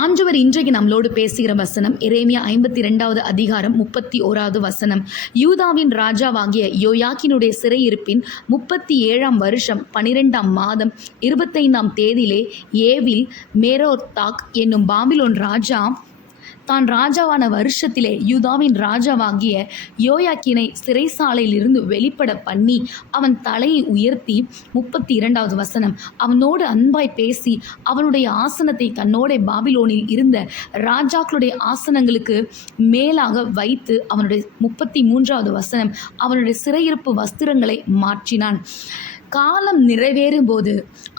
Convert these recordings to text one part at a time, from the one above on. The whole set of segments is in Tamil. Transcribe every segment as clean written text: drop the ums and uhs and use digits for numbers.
ஆண்டவர் இன்றைக்கு நம்மளோடு பேசுகிற வசனம் எரேமியா 52வது அதிகாரம் 31வது வசனம். யூதாவின் ராஜாவாகிய யோயாக்கினுடைய சிறையிருப்பின் 37ஆம் வருஷம் 12ஆம் மாதம் 25ஆம் தேதியிலே ஏவில் மேரோதாக் என்னும் பாபிலோன் ராஜா தான் ராஜாவான வருஷத்திலே யூதாவின் ராஜாவாகிய யோயாக்கினை சிறைசாலையிலிருந்து வெளிப்பட பண்ணி அவன் தலையை உயர்த்தி 32வது வசனம் அவனோடு அன்பாய் பேசி அவனுடைய ஆசனத்தை தன்னோட பாபிலோனில் இருந்த ராஜாக்களுடைய ஆசனங்களுக்கு மேலாக வைத்து அவனுடைய 33வது வசனம் அவனுடைய சிறையிருப்பு வஸ்திரங்களை மாற்றினான். காலம் நிறைவேறும் போது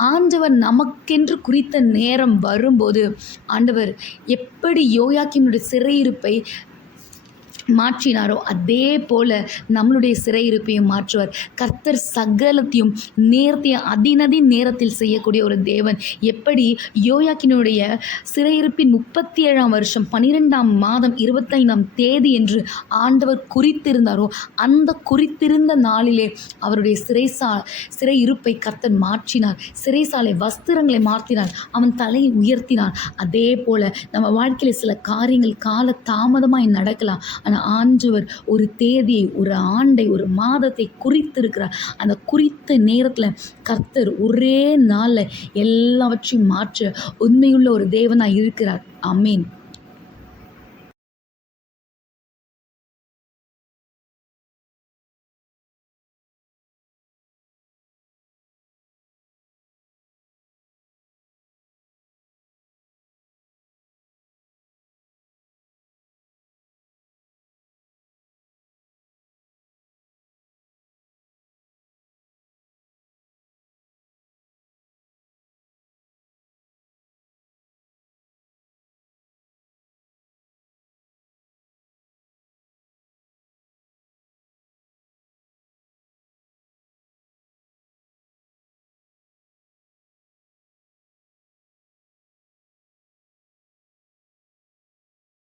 ஆண்டவர் நமக்கென்று குறித்த நேரம் வரும்போது ஆண்டவர் எப்படி யோயாக்கினுடைய சிறையிருப்பை மாற்றினாரோ அதே போல நம்மளுடைய சிறையிருப்பையும் மாற்றுவார். கர்த்தர் சகலத்தையும் அதிநதி நேரத்தில் செய்யக்கூடிய ஒரு தேவன். எப்படி யோயாக்கினுடைய சிறையிருப்பின் 37ஆம் வருஷம் 12ஆம் மாதம் 25ஆம் தேதி என்று ஆண்டவர் குறித்திருந்தாரோ அந்த குறித்திருந்த நாளிலே அவருடைய சிறையிருப்பை கர்த்தர் மாற்றினார். சிறைசாலை வஸ்திரங்களை மாற்றினார். அவன் தலையை உயர்த்தினார். அதே போல நம்ம வாழ்க்கையில் சில காரியங்கள் கால தாமதமாய் நடக்கலாம். ஆண்டவர் ஒரு தேதியை, ஒரு ஆண்டை, ஒரு மாதத்தை குறித்திருக்கிறார். அந்த குறித்த நேரத்தில் கர்த்தர் ஒரே நாளில் எல்லாவற்றையும் மாற்ற உண்மையுள்ள ஒரு தேவனாய் இருக்கிறார். ஆமென்.